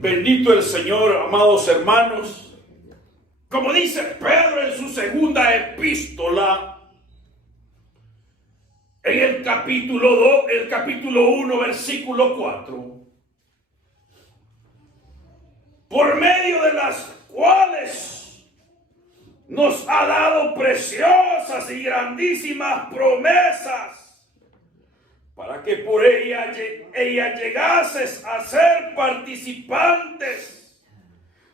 Bendito el Señor, amados hermanos. Como dice Pedro en su segunda epístola, en el capítulo 1, versículo 4, por medio de las cuales nos ha dado preciosas y grandísimas promesas, para que por ella llegases a ser participantes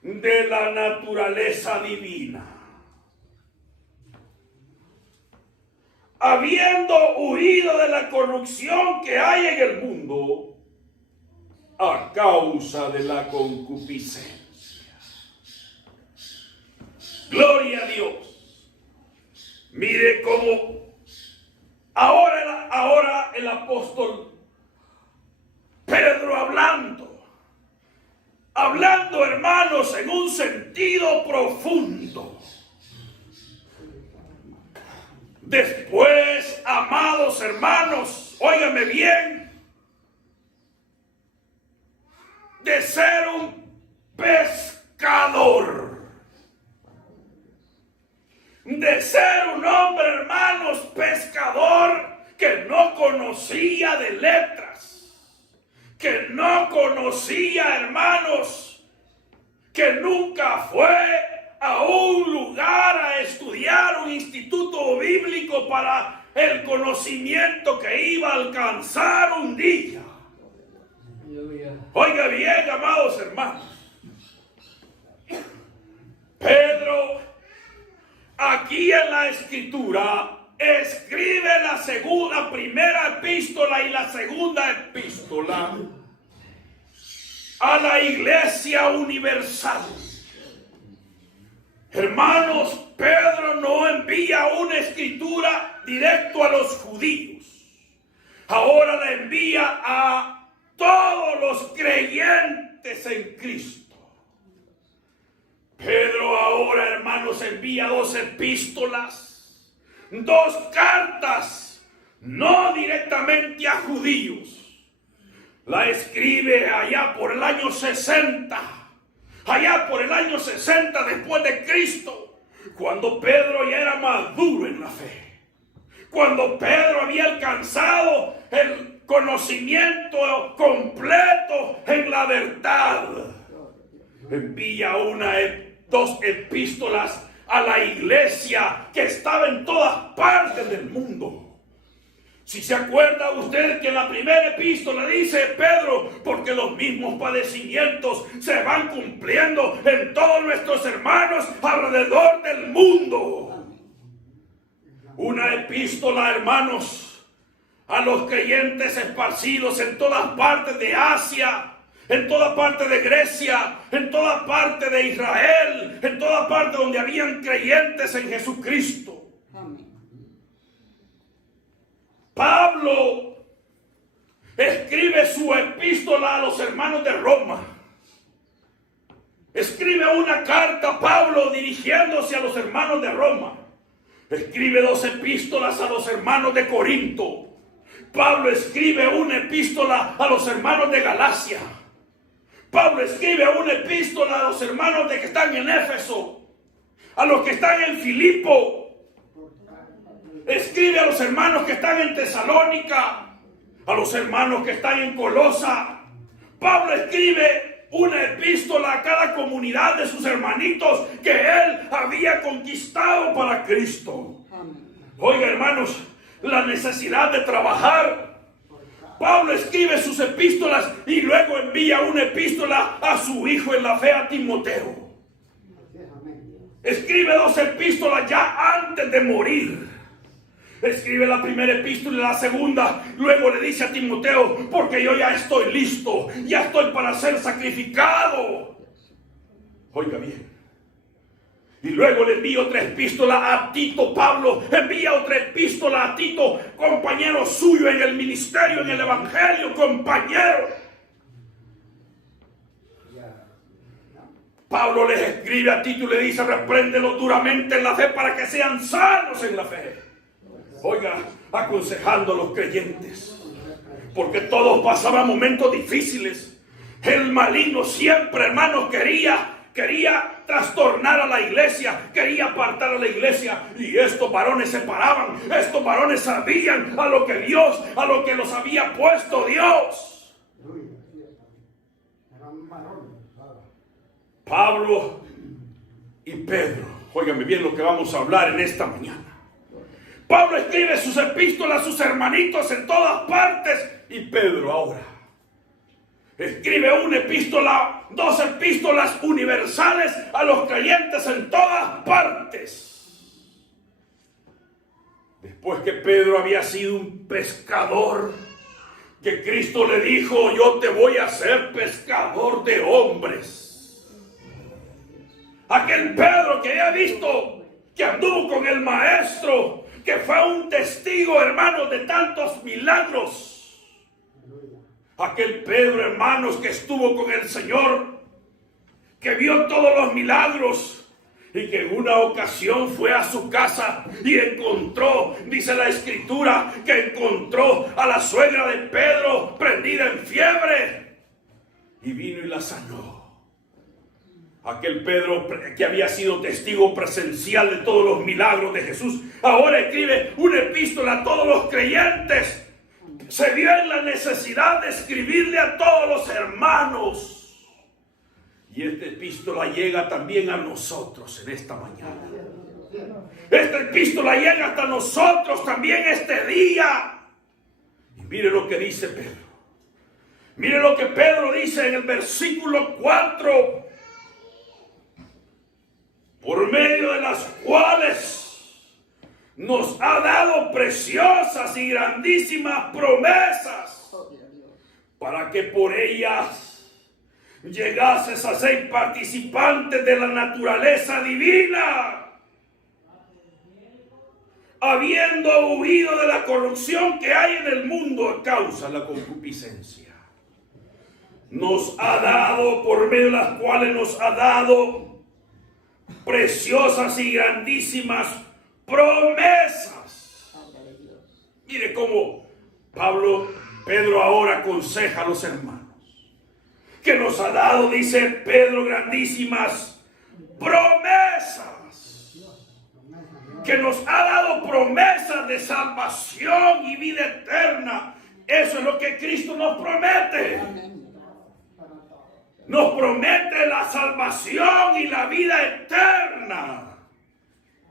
de la naturaleza divina, habiendo huido de la corrupción que hay en el mundo a causa de la concupiscencia. Gloria a Dios. Mire cómo ahora el apóstol Pedro hablando, hermanos, en un sentido profundo. Después, amados hermanos, óigame bien, de ser un pescador, de ser un hombre, hermanos, pescador, que no conocía de letras, que no conocía, hermanos, que nunca fue a un lugar a estudiar un instituto bíblico para el conocimiento que iba a alcanzar un día. Oiga bien, amados hermanos, Pedro aquí en la escritura escribe la primera epístola y la segunda epístola a la iglesia universal. Hermanos, Pedro no envía una escritura directo a los judíos. Ahora la envía a todos los creyentes en Cristo. Pedro ahora, hermanos, envía 2 epístolas, 2 cartas, no directamente a judíos. La escribe allá por el año 60, después de Cristo, cuando Pedro ya era maduro en la fe, cuando Pedro había alcanzado el conocimiento completo en la verdad. Envía 2 epístolas a la iglesia que estaba en todas partes del mundo. Si se acuerda usted que en la primera epístola dice Pedro, porque los mismos padecimientos se van cumpliendo en todos nuestros hermanos alrededor del mundo. Una epístola, hermanos, a los creyentes esparcidos en todas partes de Asia, en toda parte de Grecia, en toda parte de Israel, en toda parte donde habían creyentes en Jesucristo. Pablo escribe su epístola a los hermanos de Roma. Escribe una carta, Pablo, dirigiéndose a los hermanos de Roma. Escribe 2 epístolas a los hermanos de Corinto. Pablo escribe una epístola a los hermanos de Galacia. Pablo escribe una epístola a los hermanos que están en Éfeso, a los que están en Filipo. Escribe a los hermanos que están en Tesalónica, a los hermanos que están en Colosa. Pablo escribe una epístola a cada comunidad de sus hermanitos que él había conquistado para Cristo. Oiga, hermanos, la necesidad de trabajar. Pablo escribe sus epístolas y luego envía una epístola a su hijo en la fe, a Timoteo. Escribe 2 epístolas ya antes de morir. Escribe la primera epístola y la segunda. Luego le dice a Timoteo, porque yo ya estoy listo, ya estoy para ser sacrificado. Oiga bien. Y luego le envía otra epístola a Tito. Pablo envía otra epístola a Tito, compañero suyo en el ministerio, en el evangelio, compañero. Pablo les escribe a Tito y le dice, repréndelos duramente en la fe para que sean sanos en la fe. Oiga, aconsejando a los creyentes, porque todos pasaban momentos difíciles. El maligno siempre, hermanos, quería trastornar a la iglesia, quería apartar a la iglesia. Y estos varones se paraban, estos varones sabían a lo que Dios, a lo que los había puesto Dios. Pablo y Pedro, óigame bien lo que vamos a hablar en esta mañana. Pablo escribe sus epístolas a sus hermanitos en todas partes, y Pedro ahora escribe una epístola, dos epístolas universales a los creyentes en todas partes. Después que Pedro había sido un pescador, que Cristo le dijo: yo te voy a hacer pescador de hombres. Aquel Pedro que había visto, que anduvo con el maestro, que fue un testigo, hermanos, de tantos milagros. Aquel Pedro, hermanos, que estuvo con el Señor, que vio todos los milagros, y que en una ocasión fue a su casa y encontró, dice la Escritura, que encontró a la suegra de Pedro prendida en fiebre, y vino y la sanó. Aquel Pedro que había sido testigo presencial de todos los milagros de Jesús, ahora escribe una epístola a todos los creyentes. Se vio en la necesidad de escribirle a todos los hermanos. Y esta epístola llega también a nosotros en esta mañana. Esta epístola llega hasta nosotros también este día. Y mire lo que dice Pedro. Mire lo que Pedro dice en el versículo 4. Por medio de las cuales nos ha dado preciosas y grandísimas promesas, para que por ellas llegases a ser participantes de la naturaleza divina, habiendo huido de la corrupción que hay en el mundo a causa de la concupiscencia. Nos ha dado, por medio de las cuales nos ha dado preciosas y grandísimas promesas. Mire cómo Pedro ahora aconseja a los hermanos, que nos ha dado, dice Pedro, grandísimas promesas, que nos ha dado promesas de salvación y vida eterna. Eso es lo que Cristo nos promete. Nos promete la salvación y la vida eterna.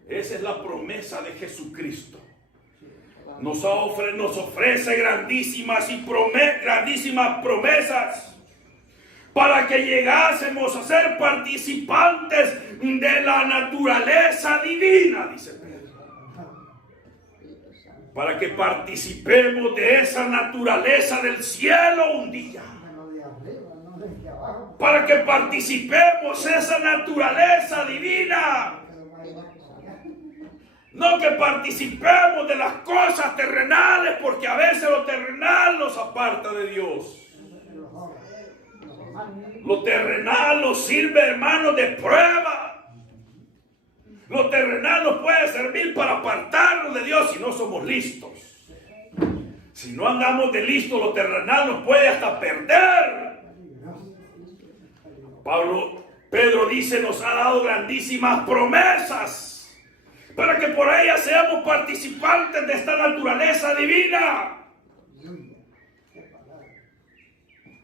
Esa es la promesa de Jesucristo. Nos ofrece grandísimas promesas para que llegásemos a ser participantes de la naturaleza divina, dice Pedro. Para que participemos de esa naturaleza del cielo un día. Para que participemos de esa naturaleza divina. No que participemos de las cosas terrenales, porque a veces lo terrenal nos aparta de Dios. Lo terrenal nos sirve, hermanos, de prueba. Lo terrenal nos puede servir para apartarnos de Dios si no somos listos. Si no andamos de listos, lo terrenal nos puede hasta perder. Pedro dice, nos ha dado grandísimas promesas para que por ellas seamos participantes de esta naturaleza divina.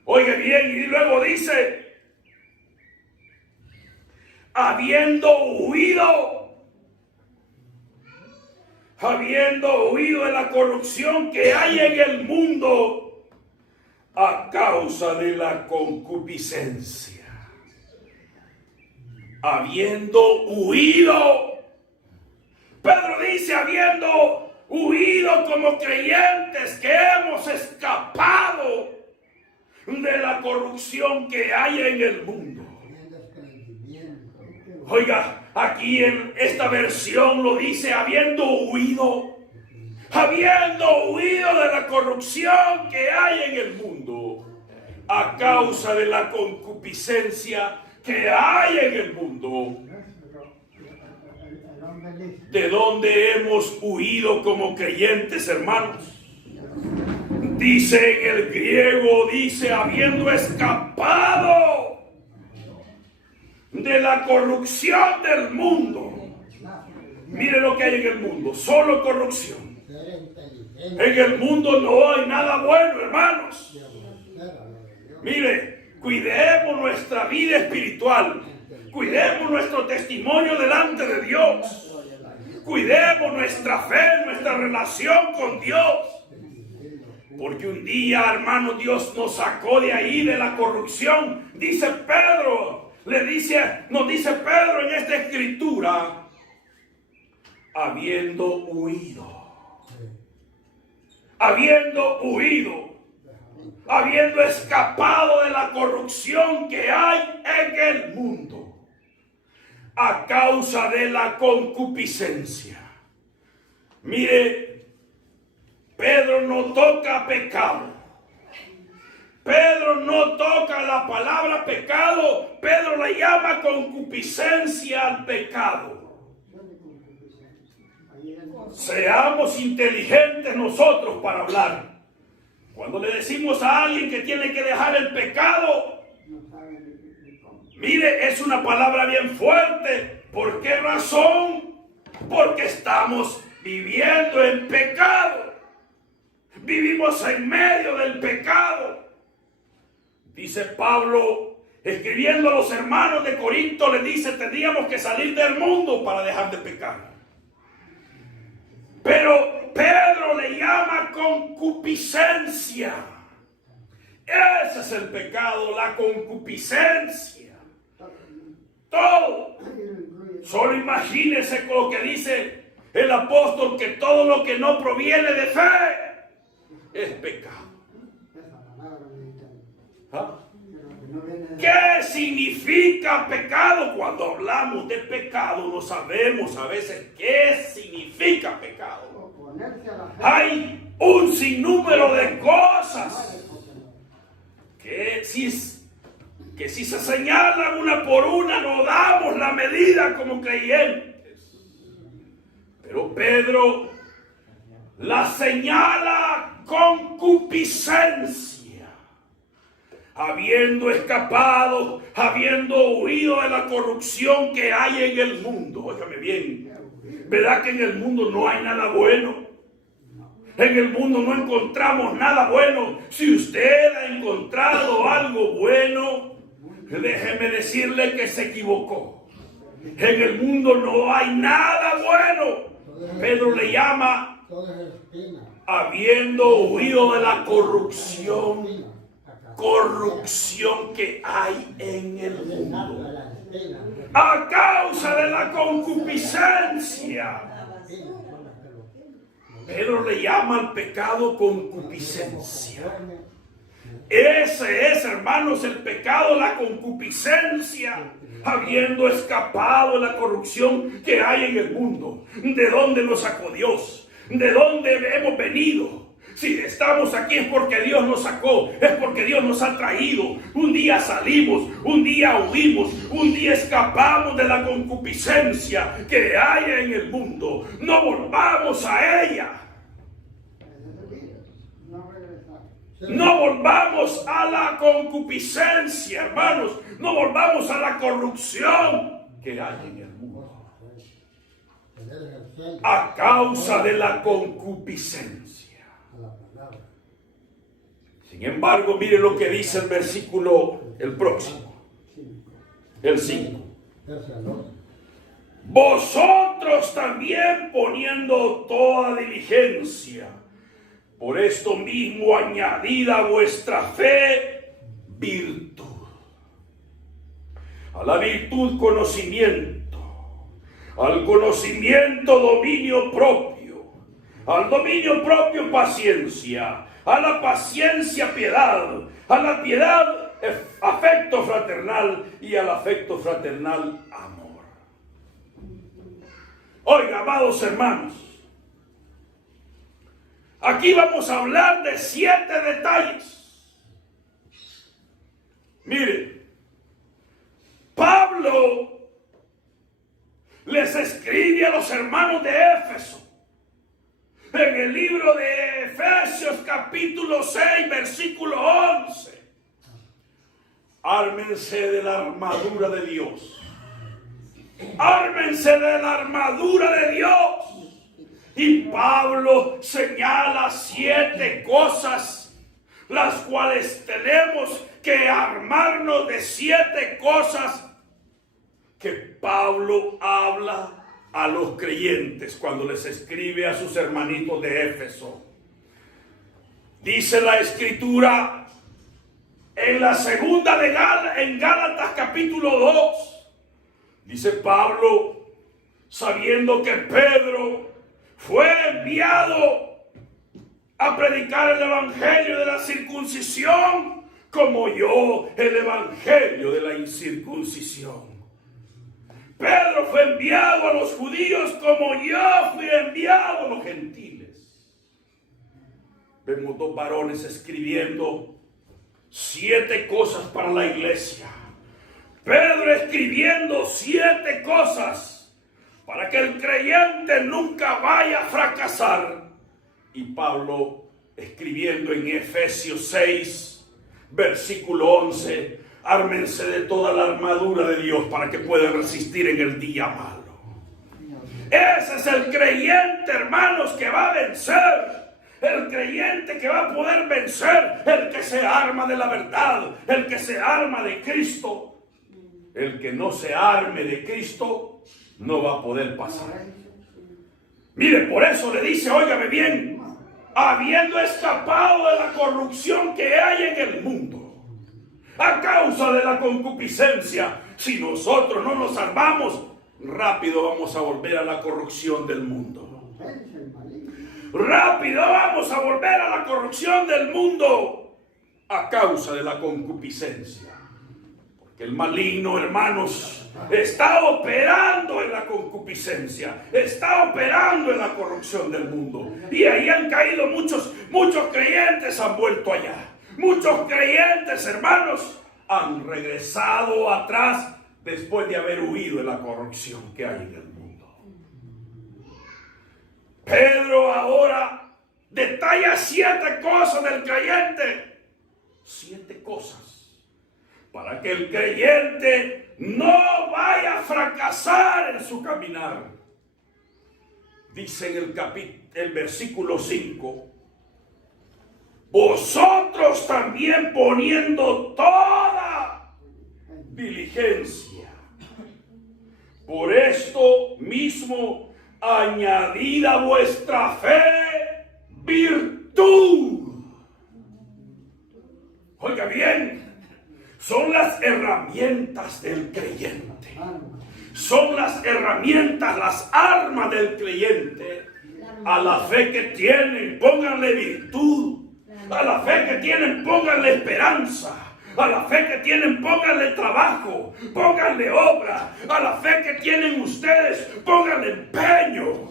Oiga bien, y luego dice, habiendo huido de la corrupción que hay en el mundo a causa de la concupiscencia. Habiendo huido. Pedro dice, habiendo huido como creyentes que hemos escapado de la corrupción que hay en el mundo. Oiga, aquí en esta versión lo dice, habiendo huido de la corrupción que hay en el mundo a causa de la concupiscencia que hay en el mundo. ¿De dónde hemos huido como creyentes, hermanos? Dice en el griego, dice, habiendo escapado de la corrupción del mundo. Mire lo que hay en el mundo, solo corrupción. En el mundo no hay nada bueno, hermanos. Mire, cuidemos nuestra vida espiritual. Cuidemos nuestro testimonio delante de Dios. Cuidemos nuestra fe, nuestra relación con Dios. Porque un día, hermano, Dios nos sacó de ahí, de la corrupción. Dice Pedro, nos dice Pedro en esta escritura, habiendo huido, habiendo escapado de la corrupción que hay en el mundo, a causa de la concupiscencia. Mire, Pedro no toca pecado. Pedro no toca la palabra pecado. Pedro le llama concupiscencia al pecado. Seamos inteligentes nosotros para hablar. Cuando le decimos a alguien que tiene que dejar el pecado, mire, es una palabra bien fuerte. ¿Por qué razón? Porque estamos viviendo en pecado. Vivimos en medio del pecado. Dice Pablo, escribiendo a los hermanos de Corinto, le dice, tendríamos que salir del mundo para dejar de pecar. Pero Pedro le llama concupiscencia. Ese es el pecado, la concupiscencia. Todo. Solo imagínese con lo que dice el apóstol, que todo lo que no proviene de fe es pecado. ¿Ah? ¿Qué significa pecado? Cuando hablamos de pecado no sabemos a veces qué significa pecado. Hay un sinnúmero de cosas que si se señalan una por una no damos la medida como creyentes. Pero Pedro la señala concupiscencia. Habiendo escapado, habiendo huido de la corrupción que hay en el mundo. Óigame bien, ¿verdad que en el mundo no hay nada bueno? En el mundo no encontramos nada bueno. Si usted ha encontrado algo bueno, déjeme decirle que se equivocó. En el mundo no hay nada bueno. Pedro le llama habiendo huido de la corrupción que hay en el mundo a causa de la concupiscencia. Pedro le llama al pecado concupiscencia. Ese es, hermanos, el pecado, la concupiscencia, habiendo escapado de la corrupción que hay en el mundo. ¿De dónde nos sacó Dios? ¿De dónde hemos venido? Si estamos aquí es porque Dios nos sacó, es porque Dios nos ha traído. Un día salimos, un día huimos, un día escapamos de la concupiscencia que hay en el mundo. No volvamos a ella. No volvamos a la concupiscencia, hermanos. No volvamos a la corrupción que hay en el mundo. A causa de la concupiscencia. Sin embargo, mire lo que dice el versículo, el próximo, el 5. Vosotros también, poniendo toda diligencia, por esto mismo añadid a vuestra fe virtud. A la virtud conocimiento, al conocimiento dominio propio, al dominio propio paciencia, a la paciencia piedad, a la piedad afecto fraternal y al afecto fraternal amor. Oiga, amados hermanos, aquí vamos a hablar de 7 detalles. Mire, Pablo les escribe a los hermanos de Éfeso en el libro de Efesios capítulo capítulo 6, versículo 11. Ármense de la armadura de Dios. Ármense de la armadura de Dios. Y Pablo señala 7 cosas, las cuales tenemos que armarnos de 7 cosas que Pablo habla a los creyentes cuando les escribe a sus hermanitos de Éfeso. Dice la Escritura en la segunda en Gálatas capítulo 2. Dice Pablo, sabiendo que Pedro fue enviado a predicar el evangelio de la circuncisión, como yo el evangelio de la incircuncisión. Pedro fue enviado a los judíos como yo fui enviado a los gentiles. Vemos 2 varones escribiendo 7 cosas para la iglesia. Pedro escribiendo 7 cosas para que el creyente nunca vaya a fracasar. Y Pablo escribiendo en Efesios 6, versículo 11, ármense de toda la armadura de Dios para que puedan resistir en el día malo. Ese es el creyente, hermanos, que va a vencer. El creyente que va a poder vencer, el que se arma de la verdad, el que se arma de Cristo. El que no se arme de Cristo no va a poder pasar. Mire, por eso le dice, óigame bien, habiendo escapado de la corrupción que hay en el mundo, a causa de la concupiscencia, si nosotros no nos armamos, rápido vamos a volver a la corrupción del mundo. Rápido vamos a volver a la corrupción del mundo a causa de la concupiscencia. Porque el maligno, hermanos, está operando en la concupiscencia, está operando en la corrupción del mundo. Y ahí han caído muchos creyentes han vuelto allá. Muchos creyentes, hermanos, han regresado atrás después de haber huido de la corrupción que hay en el mundo. Pedro ahora detalla 7 cosas del creyente. 7 cosas para que el creyente no vaya a fracasar en su caminar. Dice en el versículo 5, vosotros también poniendo toda diligencia. Por esto mismo añadid a vuestra fe virtud. Oiga bien, son las herramientas del creyente. Son las herramientas, las armas del creyente. A la fe que tienen, pónganle virtud. A la fe que tienen, pónganle esperanza. A la fe que tienen, pónganle trabajo, pónganle obra. A la fe que tienen ustedes, pónganle empeño.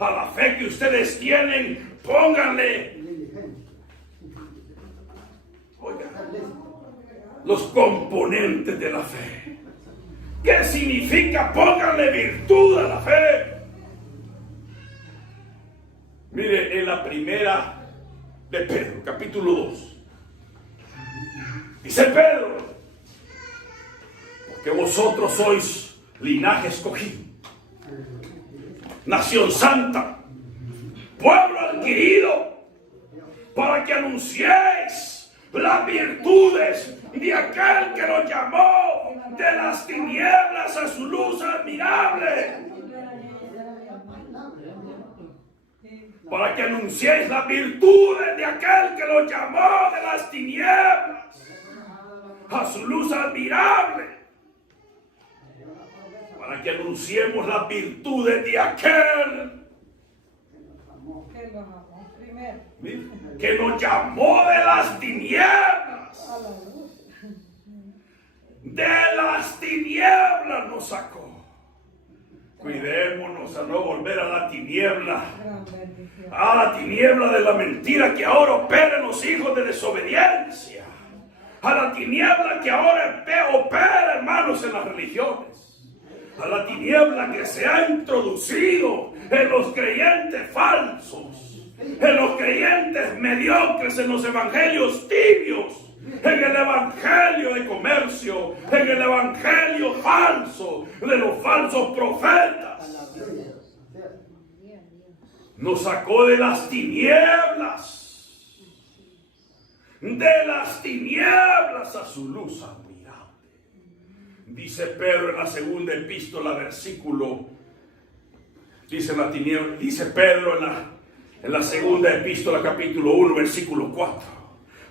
A la fe que ustedes tienen, pónganle, oiga, los componentes de la fe. ¿Qué significa pónganle virtud a la fe? Mire, en la primera de Pedro, capítulo 2. Dice Pedro, porque vosotros sois linaje escogido, nación santa, pueblo adquirido, para que anunciéis las virtudes de aquel que los llamó de las tinieblas a su luz admirable. Para que anunciéis las virtudes de aquel que los llamó de las tinieblas a su luz admirable, para que anunciemos las virtudes de aquel que nos llamó de las tinieblas. De las tinieblas nos sacó. Cuidémonos a no volver a la tiniebla de la mentira que ahora opera en los hijos de desobediencia, a la tiniebla que ahora opera, hermanos, en las religiones, a la tiniebla que se ha introducido en los creyentes falsos, en los creyentes mediocres, en los evangelios tibios, en el evangelio de comercio, en el evangelio falso, de los falsos profetas. Nos sacó de las tinieblas a su luz admirable. Dice Pedro en la segunda epístola, versículo, dice Pedro en la segunda epístola, capítulo 1, versículo 4,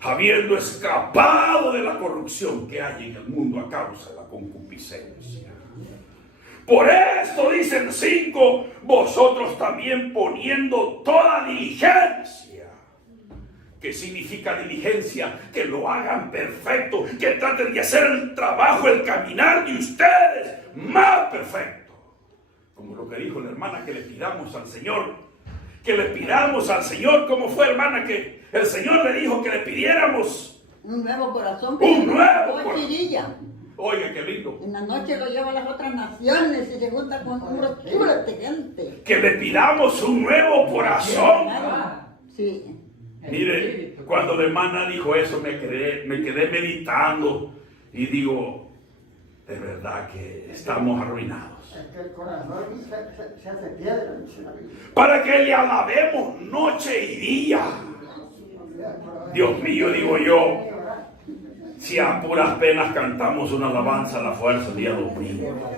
habiendo escapado de la corrupción que hay en el mundo a causa de la concupiscencia. Por esto, dicen 5, vosotros también poniendo toda diligencia. ¿Qué significa diligencia? Que lo hagan perfecto, que traten de hacer el trabajo, el caminar de ustedes más perfecto. Como lo que dijo la hermana, que le pidamos al Señor, ¿cómo fue, hermana? Que el Señor le dijo que le pidiéramos un nuevo corazón. Un nuevo corazón. Oiga, qué lindo. En la noche lo lleva a las otras naciones y se junta con pura gente. Que le pidamos un nuevo corazón. Sí. Mire, cuando la hermana dijo eso, me quedé meditando y digo, de verdad que estamos arruinados. Es que el corazón se hace piedra. Para que le alabemos noche y día. Dios mío, digo yo, si a puras penas cantamos una alabanza a la fuerza el día domingo.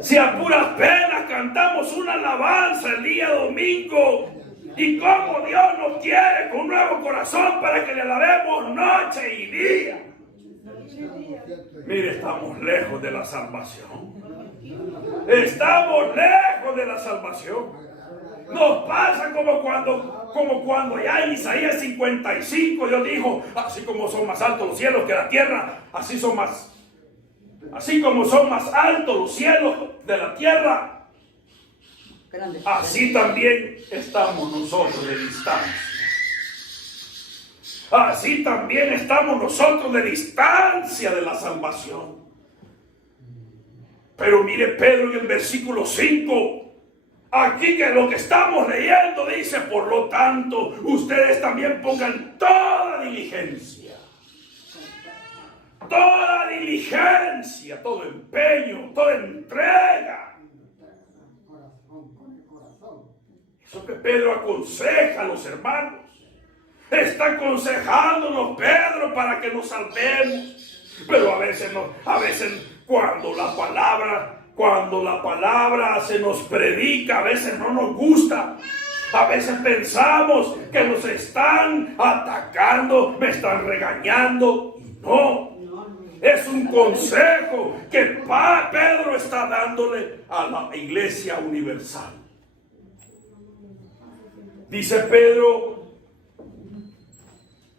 Si a puras penas cantamos una alabanza el día domingo. Y como Dios nos quiere con un nuevo corazón para que le alabemos noche y día. Mire, estamos lejos de la salvación. Estamos lejos de la salvación. Nos pasa como cuando ya en Isaías 55 Dios dijo, así como son más altos los cielos que la tierra, así como son más altos los cielos de la tierra, así también estamos nosotros de distancia. Así también estamos nosotros de distancia de la salvación. Pero mire Pedro en el versículo 5, aquí que lo que estamos leyendo dice, por lo tanto, ustedes también pongan toda diligencia, todo empeño, toda entrega. Eso que Pedro aconseja a los hermanos. Está aconsejándonos Pedro para que nos salvemos. Pero a veces cuando la palabra se nos predica, a veces no nos gusta. A veces pensamos que nos están atacando, me están regañando. Y no. Es un consejo que Pedro está dándole a la Iglesia Universal. Dice Pedro,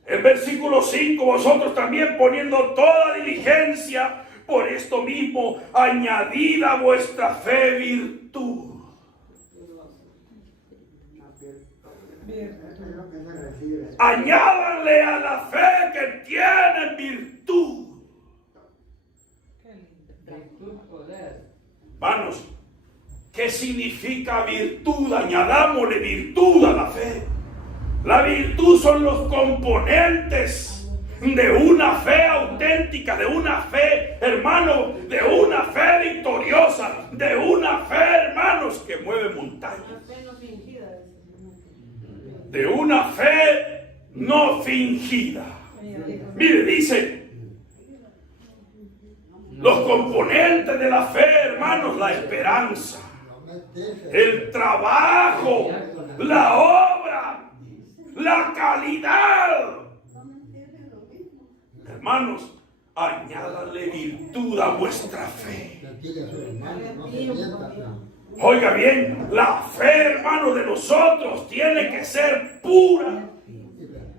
el versículo 5, vosotros también poniendo toda diligencia, por esto mismo, añadid a vuestra fe virtud. Añádanle a la fe que tiene virtud. Hermanos, ¿qué significa virtud? Añadámosle virtud a la fe. La virtud son los componentes de una fe auténtica, de una fe, hermano, de una fe victoriosa, de una fe, hermanos, que mueve montañas. De una fe no fingida. Mire, dice, los componentes de la fe, hermanos, la esperanza, el trabajo, la obra, la calidad. Hermanos, añádale virtud a vuestra fe. Oiga bien, la fe, hermano, de nosotros tiene que ser pura.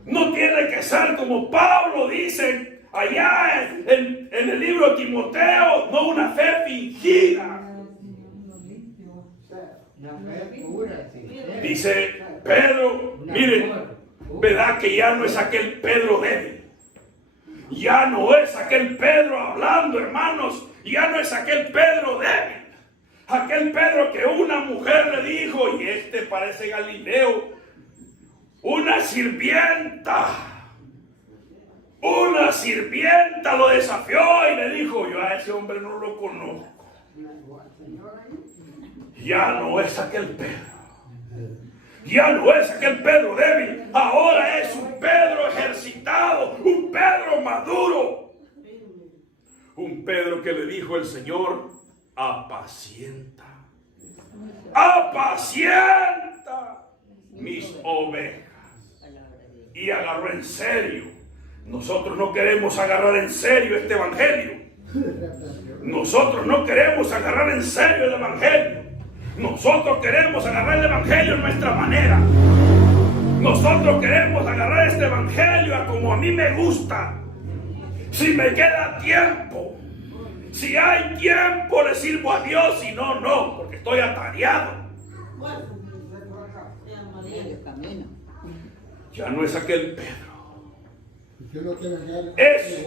No tiene que ser como Pablo dice allá en el libro de Timoteo, no una fe fingida. Dice Pedro, miren, ¿verdad que ya no es aquel Pedro débil? Ya no es aquel Pedro hablando, hermanos, ya no es aquel Pedro débil. Aquel Pedro que una mujer le dijo, y este parece Galileo, Una sirvienta lo desafió y le dijo: yo a ese hombre no lo conozco. Ya no es aquel Pedro. Ya no es aquel Pedro débil. Ahora es un Pedro ejercitado, un Pedro maduro. Un Pedro que le dijo el Señor: apacienta mis ovejas. Y agarró en serio. Nosotros no queremos agarrar en serio este evangelio. Nosotros no queremos agarrar en serio el evangelio. Nosotros queremos agarrar el evangelio a nuestra manera. Nosotros queremos agarrar este evangelio a como a mí me gusta. Si me queda tiempo, si hay tiempo, le sirvo a Dios. Si no, no, porque estoy atareado. Ya no es aquel Pedro. Es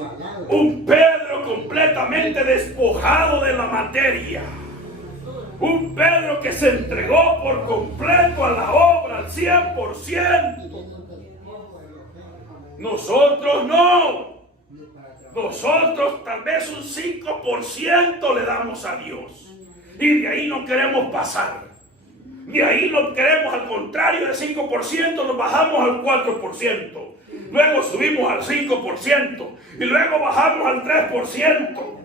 un Pedro completamente despojado de la materia. Un Pedro que se entregó por completo a la obra, al 100%. Nosotros no. Nosotros tal vez un 5% le damos a Dios. Y de ahí no queremos pasar. De ahí no queremos, al contrario, del 5% nos bajamos al 4%. Luego subimos al 5%. Y luego bajamos al 3%.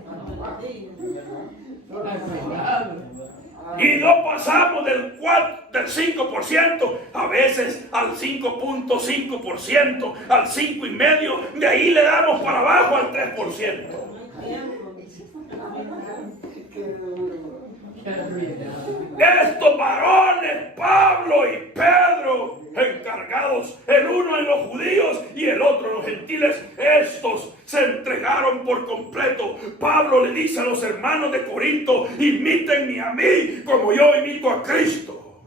Y no pasamos del 5%, a veces al 5.5%, al 5,5%, de ahí le damos para abajo al 3%. Estos varones, Pablo y Pedro, encargados, el uno en los judíos y el otro en los gentiles, estos se entregaron por completo. Pablo le dice a los hermanos de Corinto: imítenme a mí como yo imito a Cristo.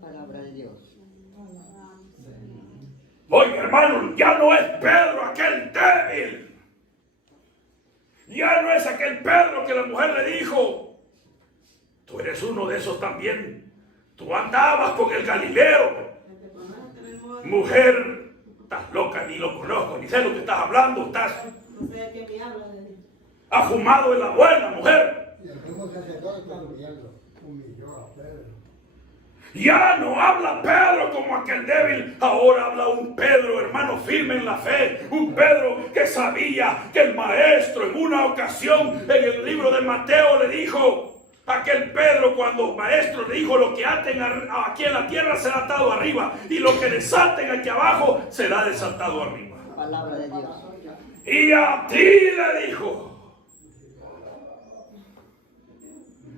Palabra de Dios. Oye, hermano, ya no es Pedro aquel débil. Ya no es aquel Pedro que la mujer le dijo: tú eres uno de esos también. Tú andabas con el Galileo. Mujer, estás loca, ni lo conozco, ni sé lo que estás hablando. Estás afumado en la buena, mujer. Ya no habla Pedro como aquel débil. Ahora habla un Pedro, hermano, firme en la fe. Un Pedro que sabía que el maestro en una ocasión en el libro de Mateo le dijo: aquel Pedro, cuando el maestro le dijo: lo que aten aquí en la tierra será atado arriba, y lo que desaten aquí abajo será desatado arriba. Palabra de Dios. Y a ti le dijo: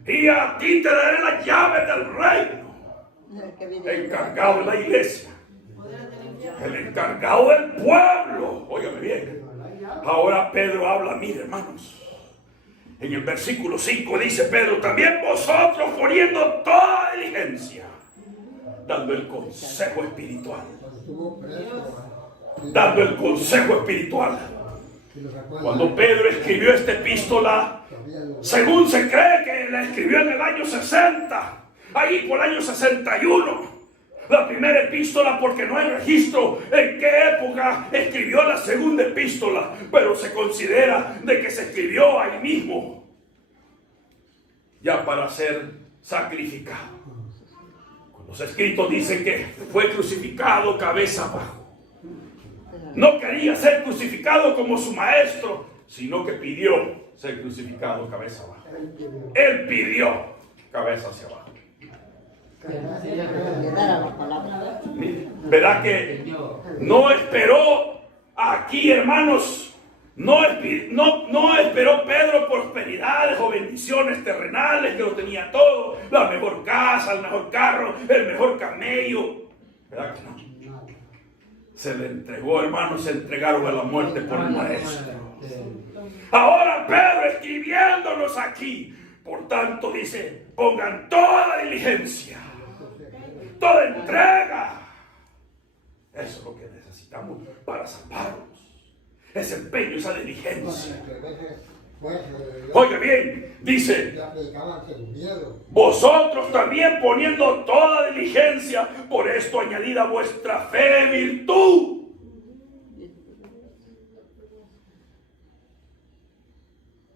y a ti te daré las llaves del reino. Encargado de la iglesia, el encargado del pueblo. Óigame bien. Ahora Pedro habla: mire, hermanos, en el versículo 5 dice Pedro: también vosotros, poniendo toda diligencia, dando el consejo espiritual. Dando el consejo espiritual. Cuando Pedro escribió esta epístola, según se cree que la escribió en el año 60, ahí por el año 61, la primera epístola, porque no hay registro en qué época escribió la segunda epístola, pero se considera de que se escribió ahí mismo, ya para ser sacrificado. Los escritos dicen que fue crucificado cabeza abajo. No quería ser crucificado como su maestro, sino que pidió ser crucificado cabeza abajo. Él pidió cabeza hacia abajo. ¿Verdad que no esperó aquí, hermanos? No esperó Pedro prosperidades o bendiciones terrenales, que lo tenía todo: la mejor casa, el mejor carro, el mejor camello. ¿Verdad que no? Se le entregó, hermanos, se entregaron a la muerte por el maestro. Ahora Pedro escribiéndonos aquí, por tanto dice: pongan toda diligencia, toda entrega. Eso es lo que necesitamos para salvarnos. Ese empeño, esa diligencia. Oiga bien, dice, Ya predicaban sin miedo. vosotros también poniendo toda diligencia, por esto añadida vuestra fe, virtud.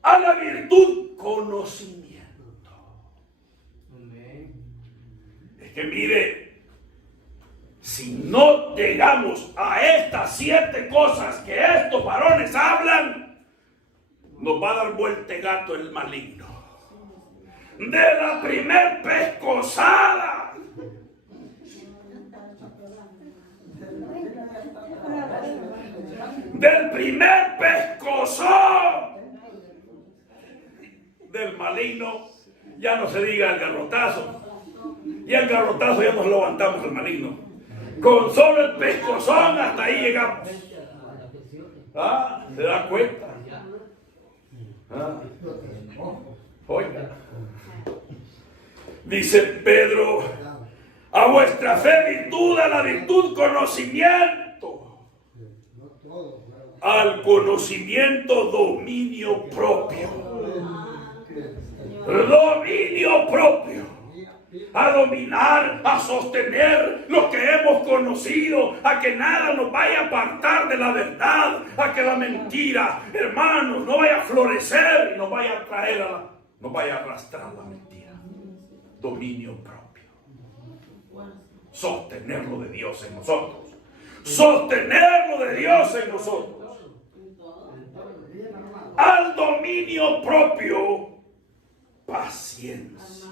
A la virtud, conocimiento. Es que mire, si no llegamos a estas 7 cosas que estos varones hablan, nos va a dar vuelta gato el maligno. De la primer pescosada, del primer pescozón del maligno, ya no se diga el garrotazo. Y el garrotazo ya nos lo aguantamos el maligno. Con solo el pescozón hasta ahí llegamos. ¿Se da cuenta? Oiga. Dice Pedro, a vuestra fe virtud, a la virtud conocimiento, al conocimiento dominio propio. Dominio propio. A dominar, a sostener lo que hemos conocido, a que nada nos vaya a apartar de la verdad, a que la mentira, hermanos, no vaya a florecer y nos vaya a traer nos vaya a arrastrar la mentira. Dominio propio. Sostenerlo de Dios en nosotros. Sostenerlo de Dios en nosotros. Al dominio propio, paciencia.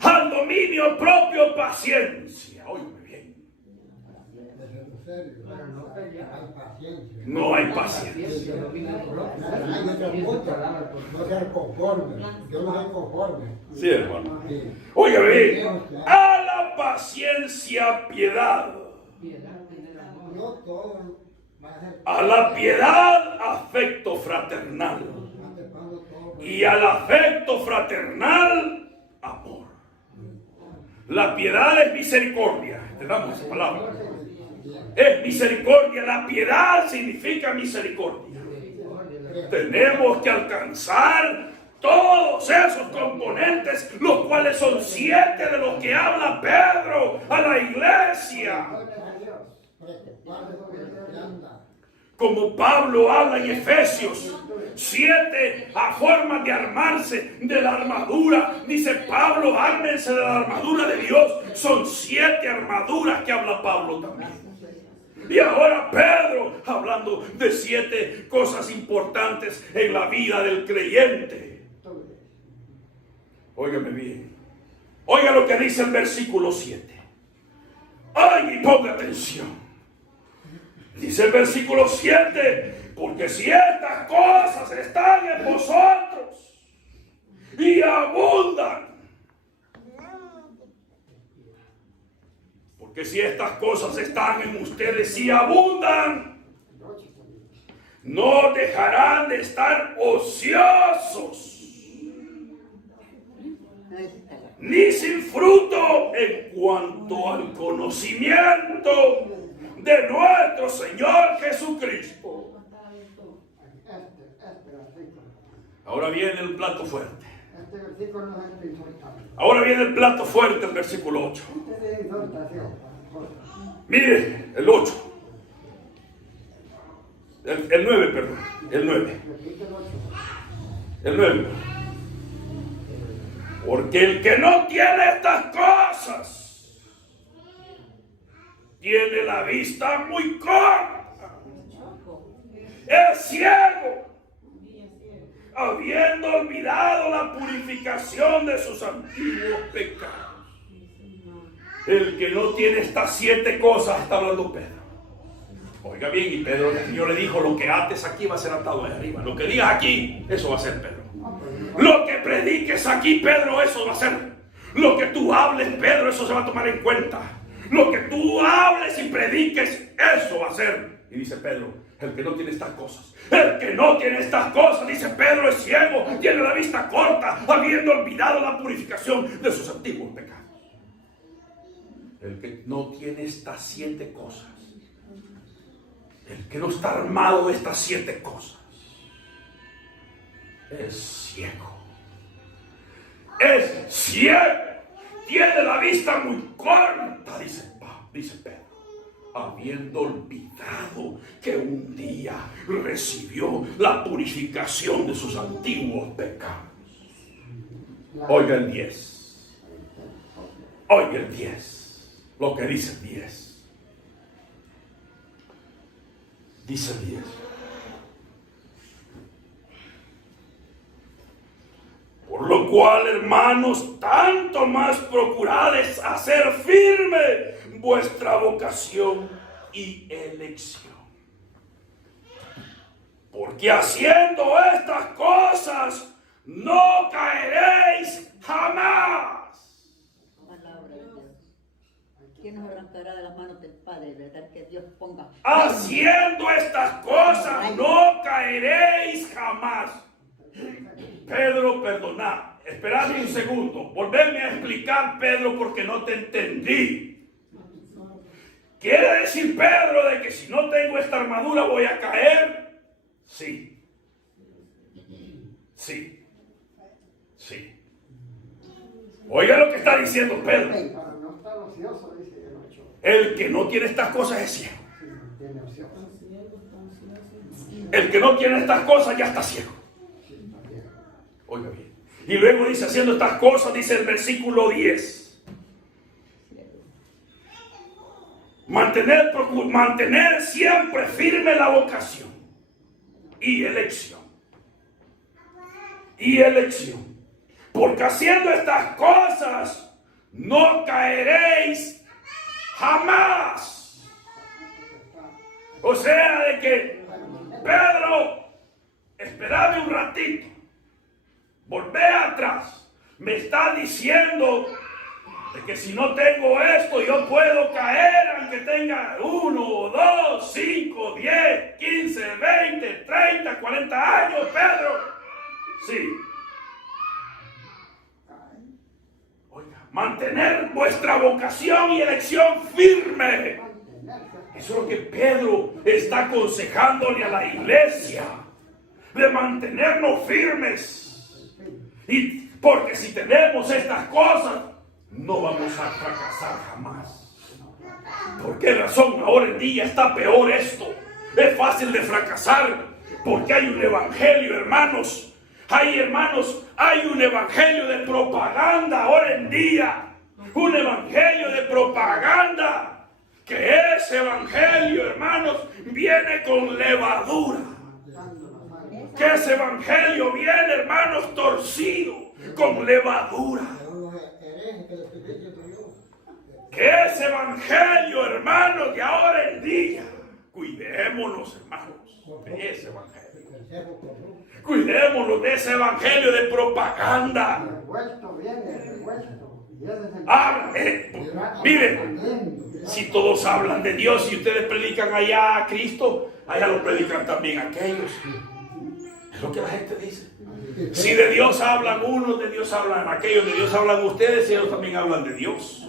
Al dominio propio, paciencia. Óyeme bien. No hay paciencia. No ser conforme. Yo no soy conforme. Sí, hermano. Óyeme bien. A la paciencia, piedad. No todo va a ser. A la piedad, afecto fraternal. Y al afecto fraternal, amor. La piedad es misericordia. Te damos esa palabra. Es misericordia. La piedad significa misericordia. Tenemos que alcanzar todos esos componentes, los cuales son 7 de los que habla Pedro a la iglesia. Como Pablo habla en Efesios 7 a formas de armarse de la armadura. Dice Pablo, ármense de la armadura de Dios. Son 7 armaduras que habla Pablo también. Y ahora Pedro hablando de 7 cosas importantes en la vida del creyente. Óigame bien. Oiga lo que dice el versículo 7. Ay, y ponga atención. Dice el versículo 7, porque si estas cosas están en vosotros y abundan, porque si estas cosas están en ustedes y abundan, no dejarán de estar ociosos, ni sin fruto en cuanto al conocimiento de nuestro Señor Jesucristo. Ahora viene el plato fuerte. Ahora viene el plato fuerte, el versículo 8. Mire, el 8. El 9, perdón. El 9. El 9. Porque el que no tiene estas cosas tiene la vista muy corta, es ciego, habiendo olvidado la purificación de sus antiguos pecados. El que no tiene estas 7 cosas, está hablando Pedro. Oiga bien, y Pedro, el Señor le dijo, lo que ates aquí va a ser atado allá arriba. Lo que digas aquí, eso va a ser Pedro. Lo que prediques aquí, Pedro, eso va a ser. Lo que tú hables, Pedro, eso se va a tomar en cuenta. Lo que tú hables y prediques, eso va a ser. Y dice Pedro, el que no tiene estas cosas. El que no tiene estas cosas, dice Pedro, es ciego, tiene la vista corta, habiendo olvidado la purificación de sus antiguos pecados. El que no tiene estas 7 cosas. El que no está armado de estas 7 cosas. es ciego. Es ciego. Tiene la vista muy corta, dice Pedro, habiendo olvidado que un día recibió la purificación de sus antiguos pecados. Oiga el 10. Oiga el 10. Lo que dice el 10. Dice el 10. Por lo cual, hermanos, tanto más procurad hacer firme vuestra vocación y elección. Porque haciendo estas cosas no caeréis jamás. Palabra de Dios. ¿Quién nos arrancará de las manos del Padre? ¿Verdad? Que Dios ponga. Haciendo estas cosas no caeréis jamás. Pedro, perdonad. Esperadme un segundo. Volverme a explicar, Pedro, porque no te entendí. ¿Quiere decir Pedro de que si no tengo esta armadura voy a caer? Sí. Sí. Sí. Oiga lo que está diciendo Pedro. Para no estar ocioso, dice el 8. El que no tiene estas cosas es ciego. Sí, tiene ocioso. El que no tiene estas cosas ya está ciego. Oiga bien. Y luego dice, haciendo estas cosas, dice el versículo 10. Mantener siempre firme la vocación y elección. Y elección. Porque haciendo estas cosas no caeréis jamás. O sea, de que Pedro, esperadme un ratito. Volvé atrás. Me está diciendo de que si no tengo esto, yo puedo caer aunque tenga 1, 2, 5, 10, 15, 20, 30, 40 años, Pedro. Sí. Oiga, mantener vuestra vocación y elección firme. Eso es lo que Pedro está aconsejándole a la iglesia. De mantenernos firmes. Y porque si tenemos estas cosas, no vamos a fracasar jamás. ¿Por qué razón ahora en día está peor esto? Es fácil de fracasar porque hay un evangelio, hermanos. Hay un evangelio de propaganda ahora en día. Un evangelio de propaganda. Que ese evangelio, hermanos, viene con levadura. Que ese evangelio viene, hermanos, torcido, con levadura. Que ese evangelio, hermanos, de ahora en día, cuidémonos, hermanos, de ese evangelio. Cuidémonos de ese evangelio de propaganda. Miren, si todos hablan de Dios y ustedes predican allá a Cristo, allá lo predican también aquellos. Es lo que la gente dice. Si de Dios hablan unos, de Dios hablan aquellos, de Dios hablan ustedes y ellos también hablan de Dios.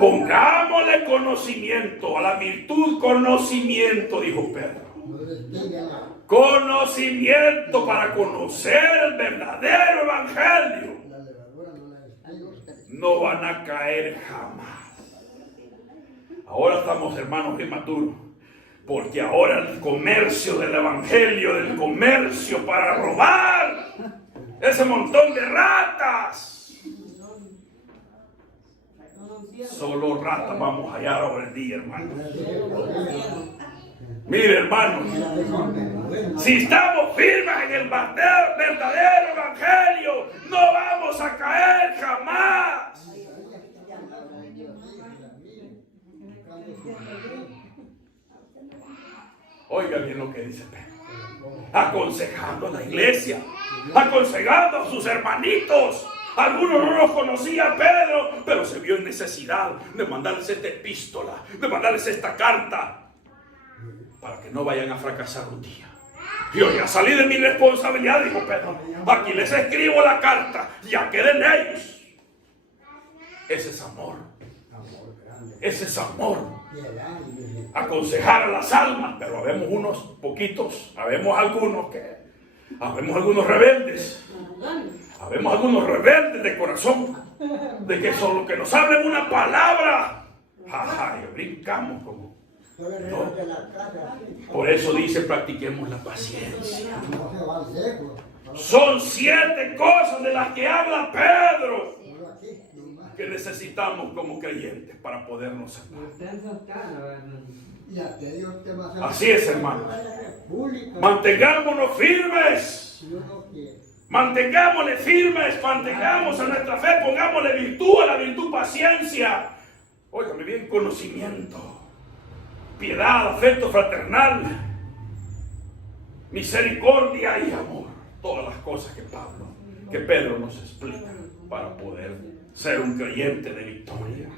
Pongámosle conocimiento, a la virtud conocimiento, dijo Pedro. Conocimiento para conocer el verdadero evangelio. No van a caer jamás. Ahora estamos, hermanos, bien maduros. Porque ahora el comercio del evangelio, del comercio para robar, ese montón de ratas. Solo ratas vamos a hallar ahora en día, hermanos. Mire, hermanos, si estamos firmes en el verdadero evangelio, no vamos a caer jamás. Oiga bien lo que dice Pedro. Aconsejando a la iglesia, aconsejando a sus hermanitos. Algunos no los conocía Pedro, pero se vio en necesidad de mandarles esta epístola, de mandarles esta carta, para que no vayan a fracasar un día. Yo ya salí de mi responsabilidad, dijo Pedro. Aquí les escribo la carta, ya queden ellos. Ese es amor. Ese es amor. Aconsejar a las almas, pero habemos unos poquitos, habemos algunos que Habemos algunos rebeldes. Habemos algunos rebeldes de corazón. De que solo que nos hablen una palabra. Ajá, y brincamos como. No. Por eso dice, practiquemos la paciencia. No se va lejos. Son 7 cosas de las que habla Pedro que necesitamos como creyentes para podernos salvar. Y a Dios te va a hacer. Así es, hermano. República. Mantengámonos firmes. Si uno quiere. Mantengámosle firmes, mantengamos a nuestra fe, pongámosle virtud, a la virtud paciencia. Óigame bien, conocimiento, piedad, afecto fraternal, misericordia y amor. Todas las cosas que Pedro nos explica para poder ser un creyente de victoria.